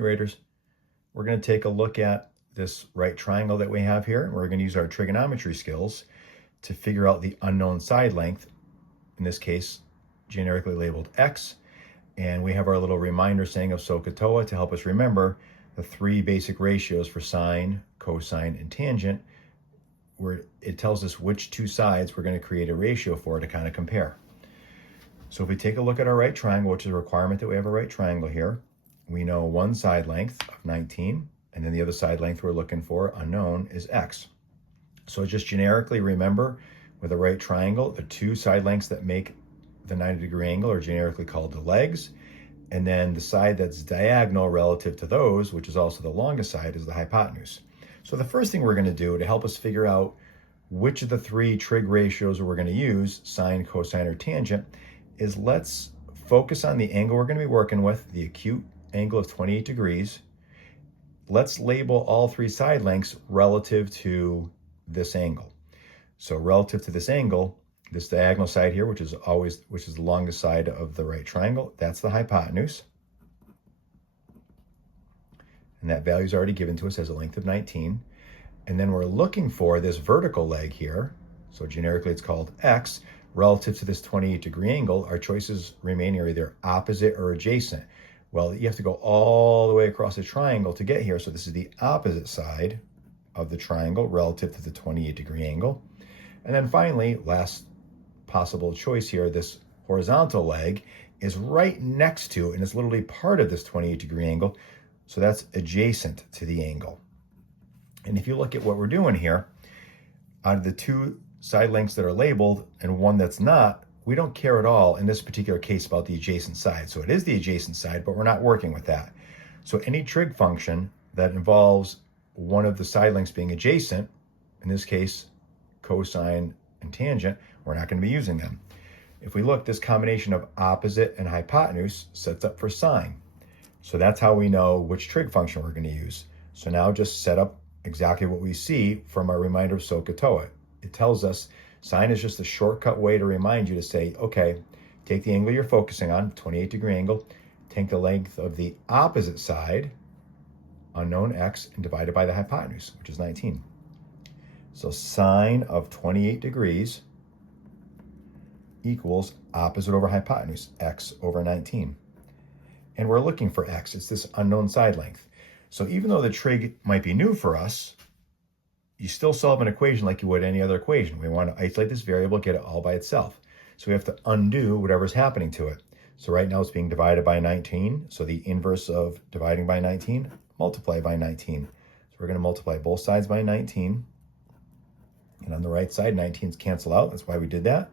Hey Raiders, we're going to take a look at this right triangle that we have here, and we're going to use our trigonometry skills to figure out the unknown side length, in this case generically labeled x, and we have our little reminder saying of SOHCAHTOA to help us remember the three basic ratios for sine, cosine, and tangent, where it tells us which two sides we're going to create a ratio for to kind of compare. So if we take a look at our right triangle, which is a requirement that we have a right triangle here, we know one side length of 19, and then the other side length we're looking for, unknown, is x. So just generically remember, with a right triangle, the two side lengths that make the 90-degree angle are generically called the legs, and then the side that's diagonal relative to those, which is also the longest side, is the hypotenuse. So the first thing we're going to do to help us figure out which of the three trig ratios we're going to use, sine, cosine, or tangent, is let's focus on the angle we're going to be working with, the acute angle of 28 degrees. Let's label all three side lengths relative to this angle. So relative to this angle, this diagonal side here, which is the longest side of the right triangle, that's the hypotenuse. And that value is already given to us as a length of 19. And then we're looking for this vertical leg here. So generically it's called x. Relative to this 28-degree angle, our choices remaining are either opposite or adjacent. Well, you have to go all the way across the triangle to get here. So this is the opposite side of the triangle relative to the 28-degree angle. And then finally, last possible choice here, this horizontal leg is right next to, and it's literally part of this 28-degree angle. So that's adjacent to the angle. And if you look at what we're doing here, out of the two side lengths that are labeled and one that's not, we don't care at all in this particular case about the adjacent side. So it is the adjacent side, but we're not working with that. So any trig function that involves one of the side lengths being adjacent, in this case, cosine and tangent, we're not going to be using them. If we look, this combination of opposite and hypotenuse sets up for sine. So that's how we know which trig function we're going to use. So now just set up exactly what we see from our reminder of SOHCAHTOA. It tells us sine is just a shortcut way to remind you to say, okay, take the angle you're focusing on, 28-degree angle, take the length of the opposite side, unknown x, and divide it by the hypotenuse, which is 19. So sine of 28 degrees equals opposite over hypotenuse, x over 19. And we're looking for x. It's this unknown side length. So even though the trig might be new for us, you still solve an equation like you would any other equation. We want to isolate this variable, get it all by itself. So we have to undo whatever's happening to it. So right now it's being divided by 19. So the inverse of dividing by 19, multiply by 19. So we're going to multiply both sides by 19. And on the right side, 19's cancel out. That's why we did that.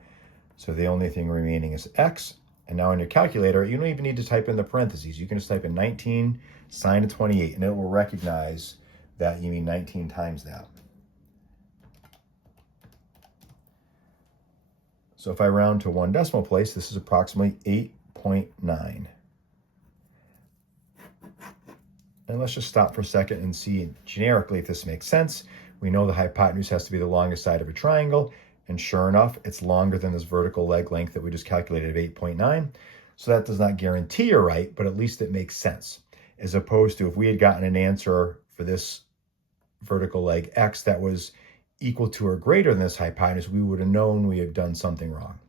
So the only thing remaining is x. And now in your calculator, you don't even need to type in the parentheses. You can just type in 19 sine of 28, and it will recognize that you mean 19 times that. So if I round to one decimal place, this is approximately 8.9. And let's just stop for a second and see generically if this makes sense. We know the hypotenuse has to be the longest side of a triangle, and sure enough, it's longer than this vertical leg length that we just calculated of 8.9. So that does not guarantee you're right, but at least it makes sense. As opposed to if we had gotten an answer for this vertical leg x that was equal to or greater than this hypotenuse, we would have known we had done something wrong.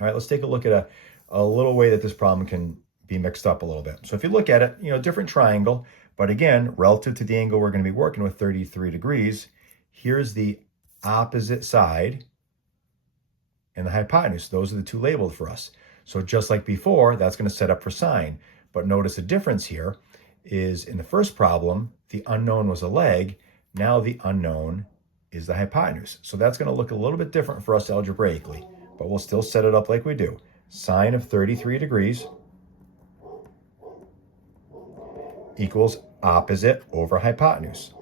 All right, let's take a look at a little way that this problem can be mixed up a little bit. So if you look at it, different triangle, but again, relative to the angle we're going to be working with, 33 degrees, here's the opposite side and the hypotenuse. Those are the two labeled for us. So just like before, that's going to set up for sine. But notice the difference here is in the first problem, the unknown was a leg. Now the unknown is the hypotenuse. So that's going to look a little bit different for us algebraically, but we'll still set it up like we do. Sine of 33 degrees equals opposite over hypotenuse,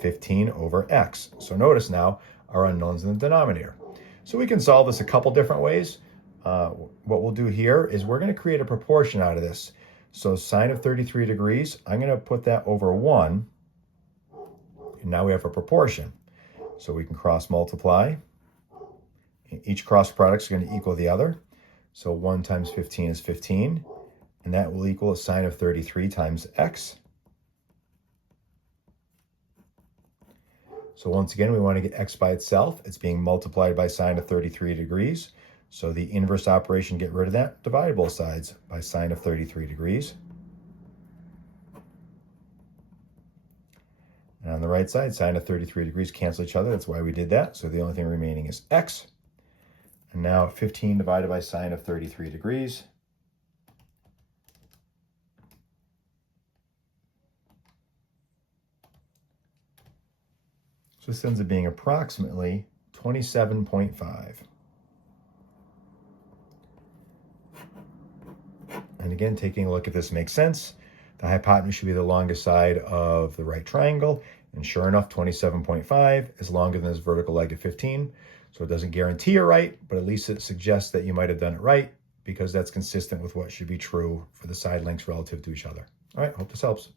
15 over x. So notice now our unknown's in the denominator. So we can solve this a couple different ways. What we'll do here is we're going to create a proportion out of this. So sine of 33 degrees, I'm going to put that over 1. And now we have a proportion. So we can cross multiply. Each cross product is going to equal the other. So 1 times 15 is 15. And that will equal a sine of 33 times x. So once again, we want to get x by itself. It's being multiplied by sine of 33 degrees. So the inverse operation, get rid of that, divide both sides by sine of 33 degrees. And on the right side, sine of 33 degrees cancel each other. That's why we did that. So the only thing remaining is x. And now 15 divided by sine of 33 degrees. So this ends up being approximately 27.5. And again, taking a look if this makes sense, the hypotenuse should be the longest side of the right triangle. And sure enough, 27.5 is longer than this vertical leg of 15. So it doesn't guarantee you're right, but at least it suggests that you might have done it right, because that's consistent with what should be true for the side lengths relative to each other. All right, hope this helps.